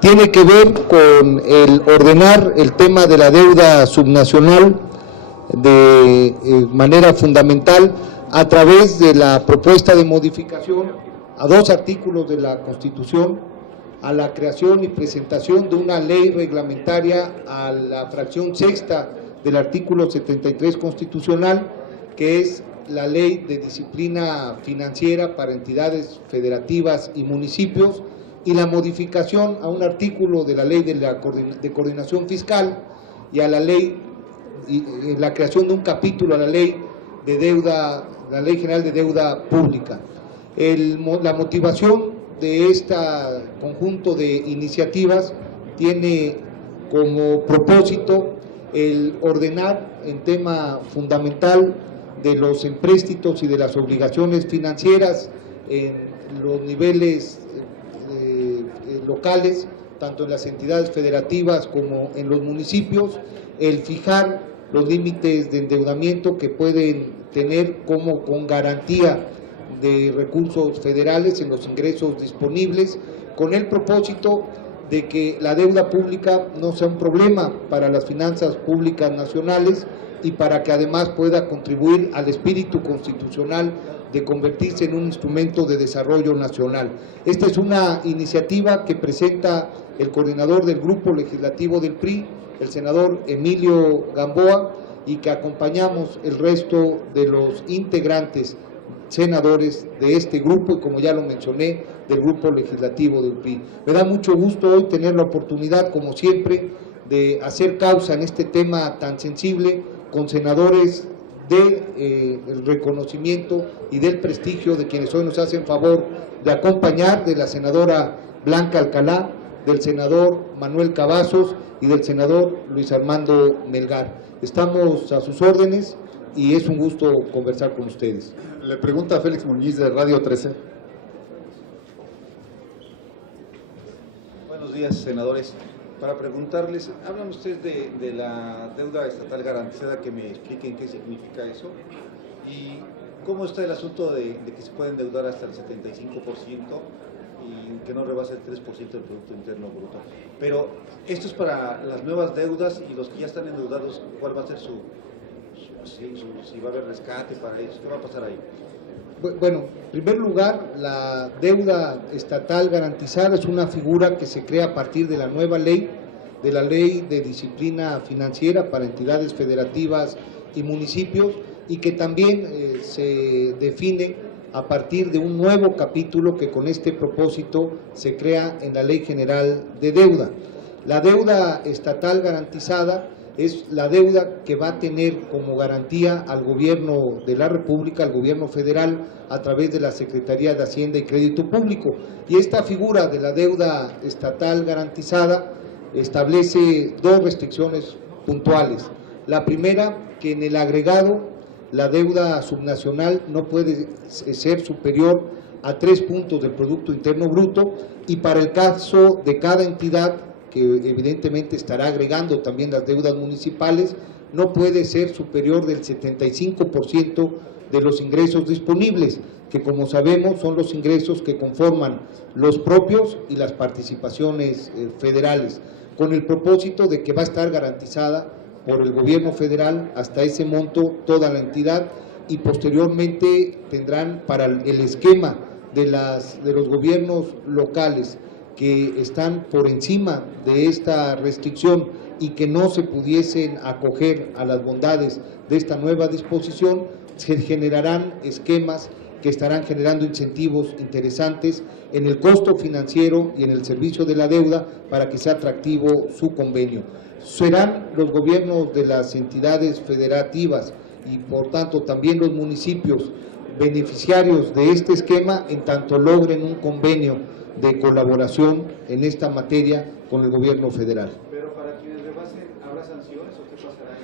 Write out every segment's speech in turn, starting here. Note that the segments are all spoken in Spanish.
tiene que ver con el ordenar el tema de la deuda subnacional de manera fundamental a través de la propuesta de modificación a 2 artículos de la Constitución, a la creación y presentación de una ley reglamentaria a la fracción 6ª del artículo 73 constitucional, que es la Ley de Disciplina Financiera para entidades federativas y municipios, y la modificación a un artículo de la Ley de Coordinación Fiscal y a la ley, y la creación de un capítulo a la Ley de Deuda, la Ley General de Deuda Pública. La motivación de este conjunto de iniciativas tiene como propósito el ordenar en tema fundamental de los empréstitos y de las obligaciones financieras en los niveles locales, tanto en las entidades federativas como en los municipios, el fijar los límites de endeudamiento que pueden tener como con garantía de recursos federales en los ingresos disponibles, con el propósito de que la deuda pública no sea un problema para las finanzas públicas nacionales y para que además pueda contribuir al espíritu constitucional de convertirse en un instrumento de desarrollo nacional. Esta es una iniciativa que presenta el coordinador del Grupo Legislativo del PRI, el senador Emilio Gamboa, y que acompañamos el resto de los integrantes senadores de este grupo y, como ya lo mencioné, del Grupo Legislativo del PRI. Me da mucho gusto hoy tener la oportunidad, como siempre, de hacer causa en este tema tan sensible con senadores del reconocimiento y del prestigio de quienes hoy nos hacen favor de acompañar, de la senadora Blanca Alcalá, del senador Manuel Cavazos y del senador Luis Armando Melgar. Estamos a sus órdenes y es un gusto conversar con ustedes. Le pregunta Félix Muñiz de Radio 13. Buenos días, senadores. Para preguntarles, hablan ustedes de la deuda estatal garantizada, que me expliquen qué significa eso y cómo está el asunto de que se puede endeudar hasta el 75% y que no rebase el 3% del Producto Interno Bruto. Pero esto es para las nuevas deudas, y los que ya están endeudados, ¿cuál va a ser si va a haber rescate para ellos? ¿Qué va a pasar ahí? Bueno, en primer lugar, la deuda estatal garantizada es una figura que se crea a partir de la nueva ley, de la Ley de Disciplina Financiera para entidades federativas y municipios, y que también se define a partir de un nuevo capítulo que con este propósito se crea en la Ley General de Deuda. La deuda estatal garantizada es la deuda que va a tener como garantía al gobierno de la República, al gobierno federal, a través de la Secretaría de Hacienda y Crédito Público. Y esta figura de la deuda estatal garantizada establece 2 restricciones puntuales. La primera, que en el agregado la deuda subnacional no puede ser superior a 3 puntos del Producto Interno Bruto, y para el caso de cada entidad, que evidentemente estará agregando también las deudas municipales, no puede ser superior del 75% de los ingresos disponibles, que como sabemos son los ingresos que conforman los propios y las participaciones federales, con el propósito de que va a estar garantizada por el gobierno federal hasta ese monto toda la entidad, y posteriormente tendrán para el esquema de los gobiernos locales que están por encima de esta restricción y que no se pudiesen acoger a las bondades de esta nueva disposición, se generarán esquemas que estarán generando incentivos interesantes en el costo financiero y en el servicio de la deuda para que sea atractivo su convenio. Serán los gobiernos de las entidades federativas y por tanto también los municipios beneficiarios de este esquema en tanto logren un convenio de colaboración en esta materia con el gobierno federal. ¿Pero para quienes rebasen, habrá sanciones o qué pasará?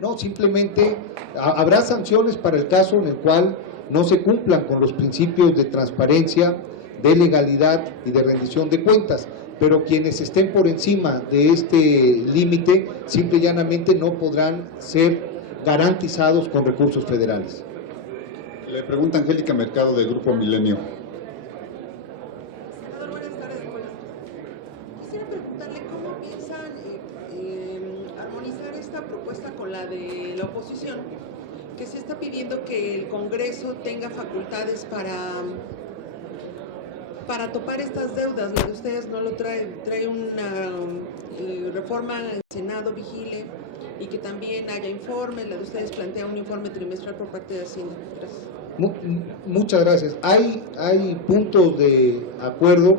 No, simplemente habrá sanciones para el caso en el cual no se cumplan con los principios de transparencia, de legalidad y de rendición de cuentas, pero quienes estén por encima de este límite simple y llanamente no podrán ser garantizados con recursos federales. Le pregunta Angélica Mercado del Grupo Milenio. quisiera preguntarle cómo piensan armonizar esta propuesta con la de la oposición, que se está pidiendo que el Congreso tenga facultades para topar estas deudas. La de ustedes no lo trae una reforma en Senado vigile y que también haya informes. La de ustedes plantea un informe trimestral por parte de Hacienda. Gracias. Muchas gracias. Hay puntos de acuerdo,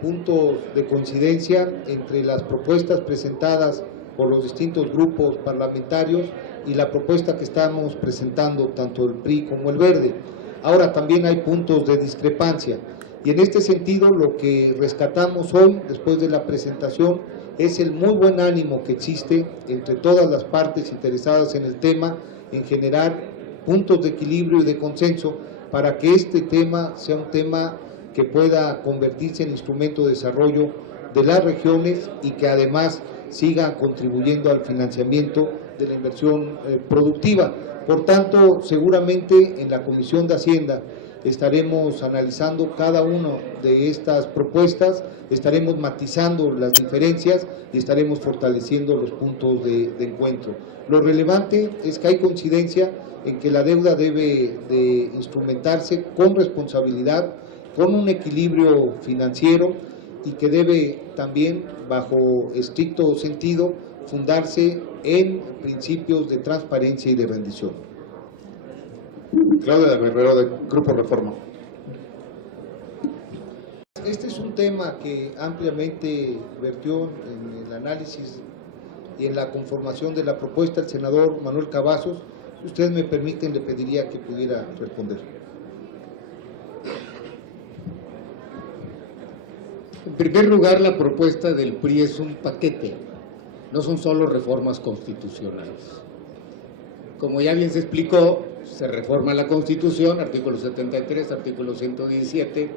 puntos de coincidencia entre las propuestas presentadas por los distintos grupos parlamentarios y la propuesta que estamos presentando tanto el PRI como el Verde. Ahora también hay puntos de discrepancia y en este sentido lo que rescatamos hoy después de la presentación es el muy buen ánimo que existe entre todas las partes interesadas en el tema en generar puntos de equilibrio y de consenso para que este tema sea un tema que pueda convertirse en instrumento de desarrollo de las regiones y que además siga contribuyendo al financiamiento de la inversión productiva. Por tanto, seguramente en la Comisión de Hacienda estaremos analizando cada una de estas propuestas, estaremos matizando las diferencias y estaremos fortaleciendo los puntos de encuentro. Lo relevante es que hay coincidencia en que la deuda debe de instrumentarse con responsabilidad, con un equilibrio financiero y que debe también, bajo estricto sentido, fundarse en principios de transparencia y de rendición. Claudia Guerrero, de Grupo Reforma. Este es un tema que ampliamente vertió en el análisis y en la conformación de la propuesta el senador Manuel Cavazos. Si ustedes me permiten, le pediría que pudiera responder. En primer lugar, la propuesta del PRI es un paquete, no son solo reformas constitucionales. Como ya bien se explicó, se reforma la Constitución, artículo 73, artículo 117,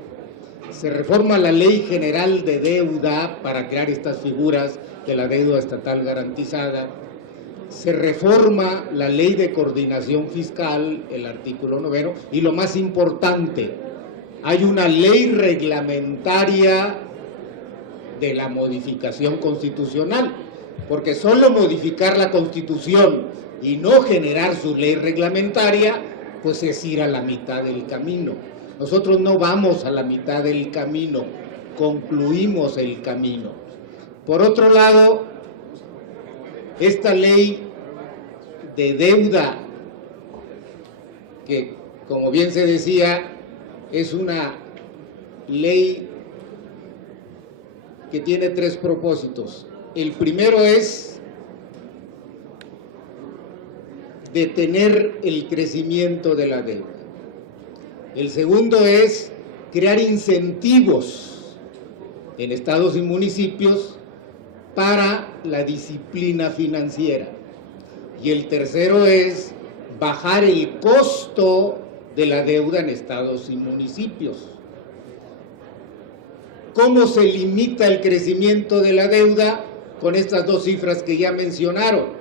se reforma la Ley General de Deuda para crear estas figuras de la deuda estatal garantizada, se reforma la Ley de Coordinación Fiscal, el artículo 9, y lo más importante, hay una ley reglamentaria de la modificación constitucional, porque solo modificar la Constitución y no generar su ley reglamentaria, pues es ir a la mitad del camino. Nosotros no vamos a la mitad del camino, concluimos el camino. Por otro lado, esta ley de deuda, que como bien se decía, es una ley que tiene tres propósitos. El primero es detener el crecimiento de la deuda. El segundo es crear incentivos en estados y municipios para la disciplina financiera. Y el tercero es bajar el costo de la deuda en estados y municipios. ¿Cómo se limita el crecimiento de la deuda? Con estas dos cifras que ya mencionaron.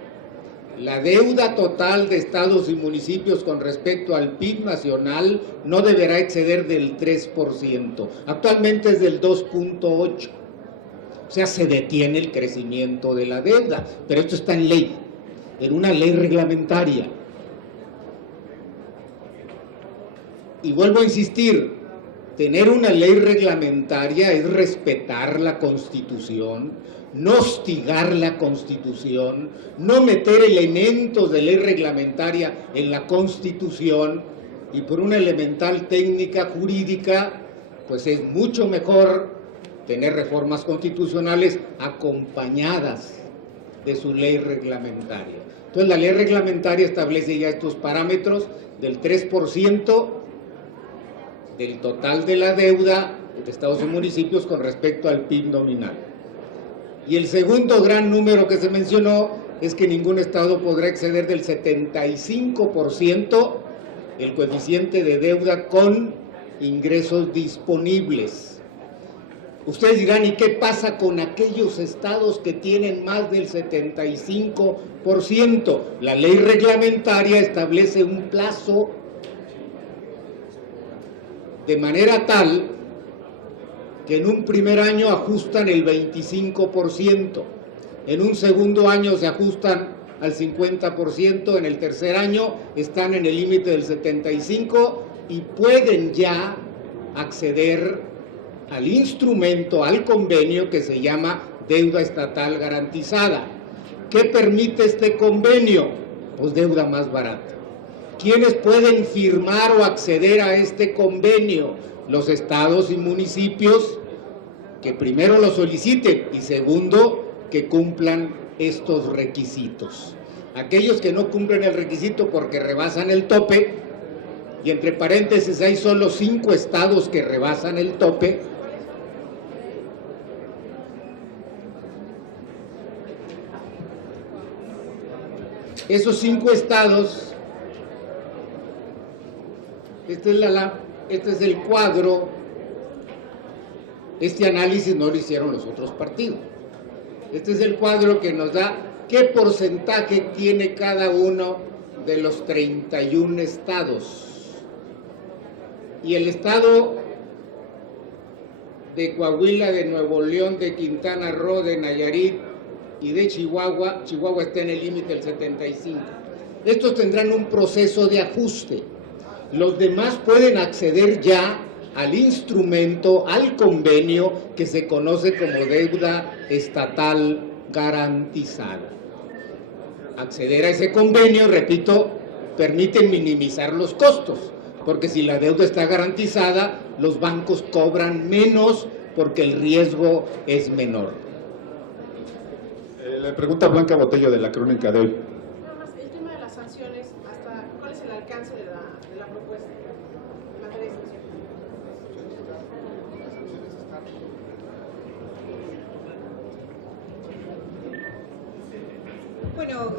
La deuda total de estados y municipios con respecto al PIB nacional no deberá exceder del 3%. Actualmente es del 2.8%. O sea, se detiene el crecimiento de la deuda. Pero esto está en ley, en una ley reglamentaria. Y vuelvo a insistir, tener una ley reglamentaria es respetar la Constitución, no hostigar la Constitución, no meter elementos de ley reglamentaria en la Constitución, y por una elemental técnica jurídica, pues es mucho mejor tener reformas constitucionales acompañadas de su ley reglamentaria. Entonces la ley reglamentaria establece ya estos parámetros del 3% del total de la deuda de estados y municipios con respecto al PIB nominal. Y el segundo gran número que se mencionó es que ningún estado podrá exceder del 75% el coeficiente de deuda con ingresos disponibles. Ustedes dirán, ¿y qué pasa con aquellos estados que tienen más del 75%? La ley reglamentaria establece un plazo de manera tal que en un primer año ajustan el 25%, en un segundo año se ajustan al 50%, en el tercer año están en el límite del 75% y pueden ya acceder al instrumento, al convenio que se llama deuda estatal garantizada. ¿Qué permite este convenio? Pues deuda más barata. ¿Quiénes pueden firmar o acceder a este convenio? Los estados y municipios que primero lo soliciten y segundo, que cumplan estos requisitos. Aquellos que no cumplen el requisito porque rebasan el tope, y entre paréntesis hay solo 5 estados que rebasan el tope, esos 5 estados, este es el cuadro, este análisis no lo hicieron los otros partidos. Este es el cuadro que nos da qué porcentaje tiene cada uno de los 31 estados. Y el estado de Coahuila, de Nuevo León, de Quintana Roo, de Nayarit y de Chihuahua, Chihuahua está en el límite del 75. Estos tendrán un proceso de ajuste. Los demás pueden acceder ya al instrumento, al convenio que se conoce como deuda estatal garantizada. Acceder a ese convenio, repito, permite minimizar los costos, porque si la deuda está garantizada, los bancos cobran menos porque el riesgo es menor. Le pregunta Blanca Botello de la Crónica de hoy. Nada más, el tema de las sanciones, ¿cuál es el alcance de la propuesta en materia de sanciones? Bueno,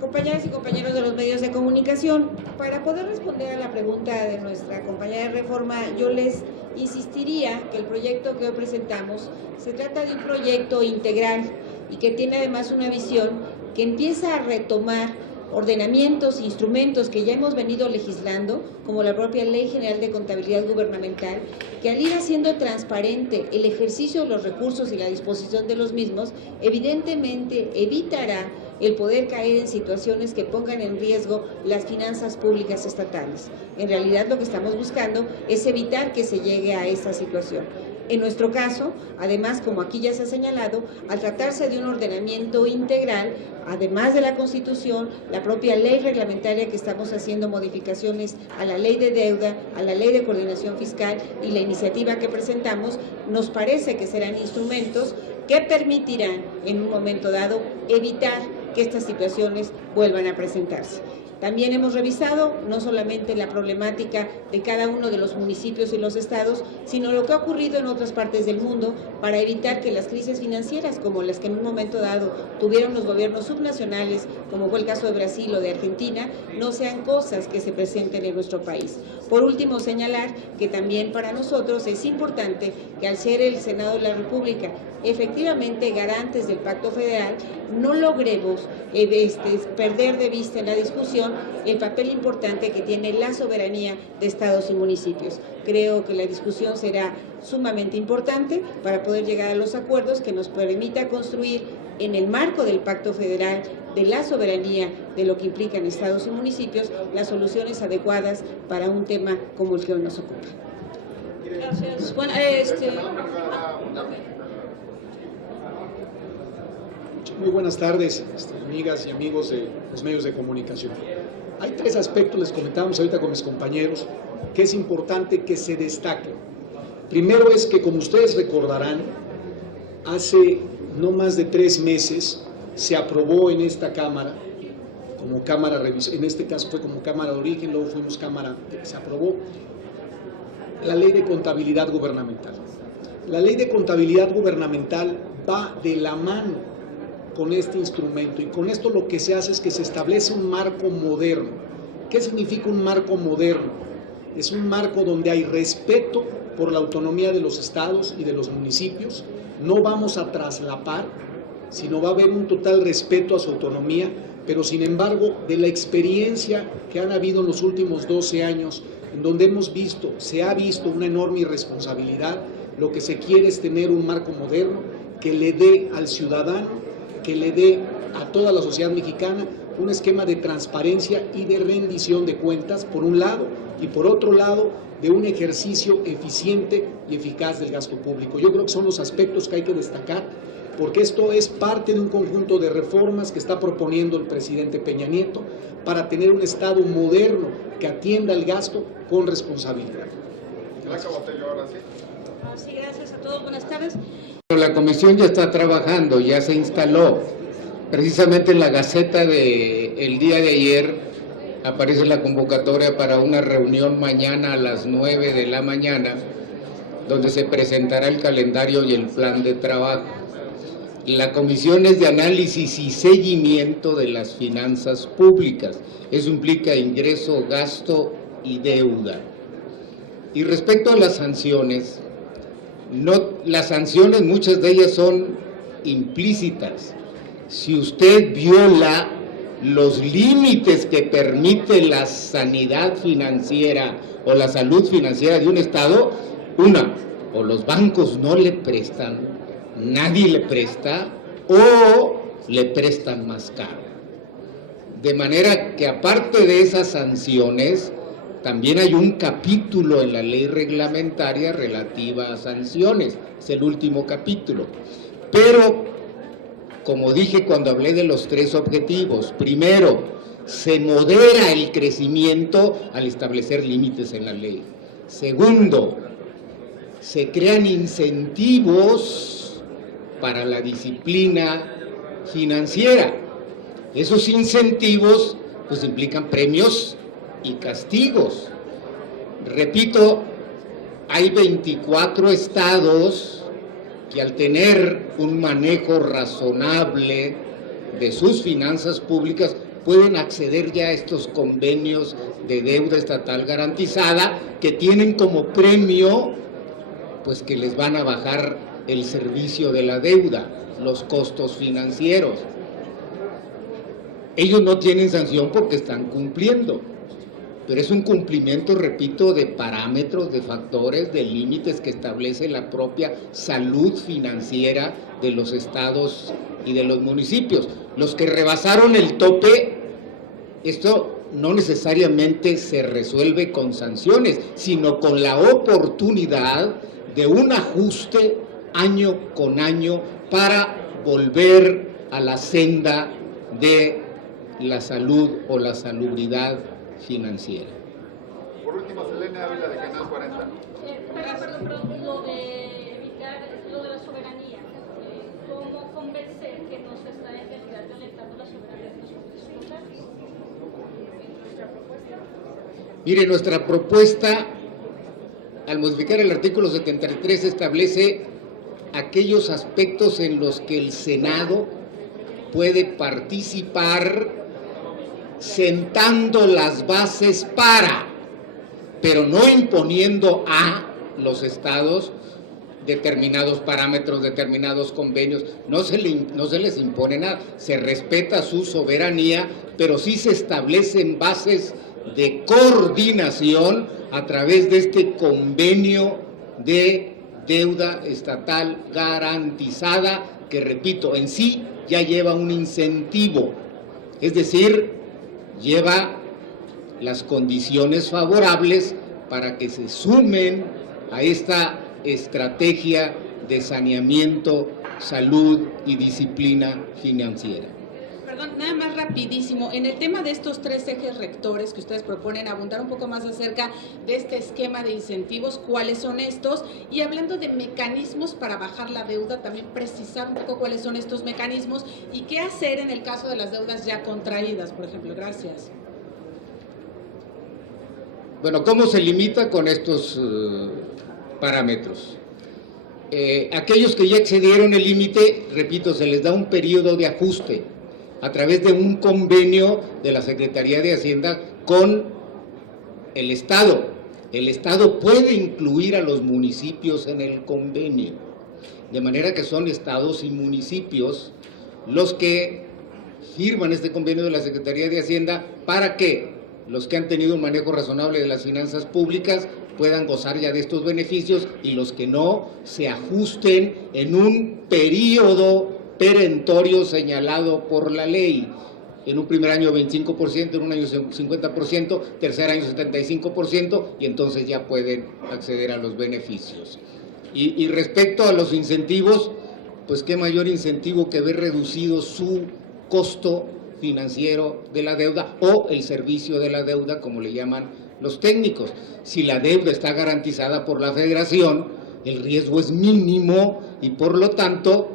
compañeras y compañeros de los medios de comunicación, para poder responder a la pregunta de nuestra compañera de Reforma, yo les insistiría que el proyecto que hoy presentamos se trata de un proyecto integral y que tiene además una visión que empieza a retomar ordenamientos, instrumentos que ya hemos venido legislando, como la propia Ley General de Contabilidad Gubernamental, que al ir haciendo transparente el ejercicio de los recursos y la disposición de los mismos, evidentemente evitará el poder caer en situaciones que pongan en riesgo las finanzas públicas estatales. En realidad lo que estamos buscando es evitar que se llegue a esa situación. En nuestro caso, además, como aquí ya se ha señalado, al tratarse de un ordenamiento integral, además de la Constitución, la propia ley reglamentaria que estamos haciendo modificaciones a la ley de deuda, a la ley de coordinación fiscal y la iniciativa que presentamos, nos parece que serán instrumentos que permitirán en un momento dado evitar que estas situaciones vuelvan a presentarse. También hemos revisado no solamente la problemática de cada uno de los municipios y los estados, sino lo que ha ocurrido en otras partes del mundo para evitar que las crisis financieras, como las que en un momento dado tuvieron los gobiernos subnacionales, como fue el caso de Brasil o de Argentina, no sean cosas que se presenten en nuestro país. Por último, señalar que también para nosotros es importante que al ser el Senado de la República efectivamente garantes del Pacto Federal, no logremos perder de vista en la discusión el papel importante que tiene la soberanía de estados y municipios. Creo que la discusión será sumamente importante para poder llegar a los acuerdos que nos permita construir en el marco del Pacto Federal de la soberanía de lo que implican estados y municipios las soluciones adecuadas para un tema como el que hoy nos ocupa. Gracias. Bueno, Muy buenas tardes, amigas y amigos de los medios de comunicación. Hay 3 aspectos, les comentábamos ahorita con mis compañeros, que es importante que se destaquen. Primero es que, como ustedes recordarán, hace no más de 3 meses se aprobó en esta Cámara, como Cámara Revisión, en este caso fue como Cámara de Origen, luego fuimos Cámara, se aprobó la Ley de Contabilidad Gubernamental. La Ley de Contabilidad Gubernamental va de la mano con este instrumento, y con esto lo que se hace es que se establece un marco moderno. ¿Qué significa un marco moderno? Es un marco donde hay respeto por la autonomía de los estados y de los municipios, no vamos a traslapar, sino va a haber un total respeto a su autonomía, pero sin embargo de la experiencia que han habido en los últimos 12 años, en donde se ha visto una enorme irresponsabilidad, lo que se quiere es tener un marco moderno que le dé al ciudadano, que le dé a toda la sociedad mexicana un esquema de transparencia y de rendición de cuentas, por un lado, y por otro lado, de un ejercicio eficiente y eficaz del gasto público. Yo creo que son los aspectos que hay que destacar, porque esto es parte de un conjunto de reformas que está proponiendo el presidente Peña Nieto para tener un Estado moderno que atienda el gasto con responsabilidad. Gracias. Sí, gracias a todos. Buenas tardes. La comisión ya está trabajando, ya se instaló. Precisamente en la Gaceta del día de ayer aparece la convocatoria para una reunión mañana a las 9 de la mañana, donde se presentará el calendario y el plan de trabajo. La comisión es de análisis y seguimiento de las finanzas públicas. Eso implica ingreso, gasto y deuda. Y respecto a las sanciones, las sanciones, muchas de ellas son implícitas. Si usted viola los límites que permite la sanidad financiera o la salud financiera de un Estado, o los bancos no le prestan, nadie le presta, o le prestan más caro. De manera que aparte de esas sanciones, también hay un capítulo en la ley reglamentaria relativa a sanciones, es el último capítulo. Pero, como dije cuando hablé de los 3 objetivos, primero, se modera el crecimiento al establecer límites en la ley. Segundo, se crean incentivos para la disciplina financiera. Esos incentivos pues implican premios y castigos. Repito, hay 24 estados que al tener un manejo razonable de sus finanzas públicas pueden acceder ya a estos convenios de deuda estatal garantizada que tienen como premio pues que les van a bajar el servicio de la deuda, los costos financieros. Ellos no tienen sanción porque están cumpliendo, pero es un cumplimiento, repito, de parámetros, de factores, de límites que establece la propia salud financiera de los estados y de los municipios. Los que rebasaron el tope, esto no necesariamente se resuelve con sanciones, sino con la oportunidad de un ajuste año con año para volver a la senda de la salud o la salubridad financiera. Por último, Selene Ávila de Canal 40. Perdón, lo de evitar lo de la soberanía. ¿Cómo convencer que no se está en realidad violentando la soberanía de los propios locales? ¿Nuestra propuesta? Mire, nuestra propuesta, al modificar el artículo 73, establece aquellos aspectos en los que el Senado puede participar sentando las bases para, pero no imponiendo a los estados determinados parámetros, determinados convenios, no se les impone nada, se respeta su soberanía, pero sí se establecen bases de coordinación a través de este convenio de deuda estatal garantizada, que repito, en sí ya lleva un incentivo, es decir, lleva las condiciones favorables para que se sumen a esta estrategia de saneamiento, salud y disciplina financiera. Perdón, nada más rapidísimo, en el tema de estos 3 ejes rectores que ustedes proponen, abundar un poco más acerca de este esquema de incentivos, cuáles son estos, y hablando de mecanismos para bajar la deuda, también precisar un poco cuáles son estos mecanismos y qué hacer en el caso de las deudas ya contraídas, por ejemplo. Gracias. Bueno, ¿cómo se limita con estos parámetros? Aquellos que ya excedieron el límite, repito, se les da un periodo de ajuste a través de un convenio de la Secretaría de Hacienda con el Estado. El Estado puede incluir a los municipios en el convenio, de manera que son estados y municipios los que firman este convenio de la Secretaría de Hacienda para que los que han tenido un manejo razonable de las finanzas públicas puedan gozar ya de estos beneficios y los que no se ajusten en un periodo perentorio señalado por la ley. En un primer año 25%, en un año 50%, tercer año 75% y entonces ya pueden acceder a los beneficios. Y respecto a los incentivos, pues qué mayor incentivo que ver reducido su costo financiero de la deuda o el servicio de la deuda, como le llaman los técnicos. Si la deuda está garantizada por la Federación, el riesgo es mínimo y por lo tanto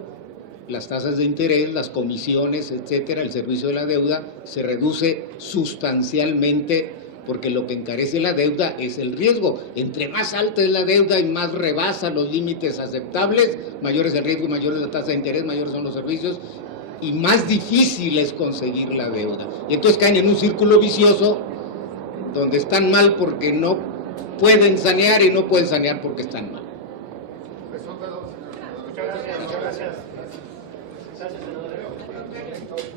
las tasas de interés, las comisiones, etcétera, el servicio de la deuda se reduce sustancialmente porque lo que encarece la deuda es el riesgo. Entre más alta es la deuda y más rebasa los límites aceptables, mayor es el riesgo, mayor es la tasa de interés, mayores son los servicios y más difícil es conseguir la deuda. Y entonces caen en un círculo vicioso donde están mal porque no pueden sanear y no pueden sanear porque están mal. Muchas gracias. Gracias, senador.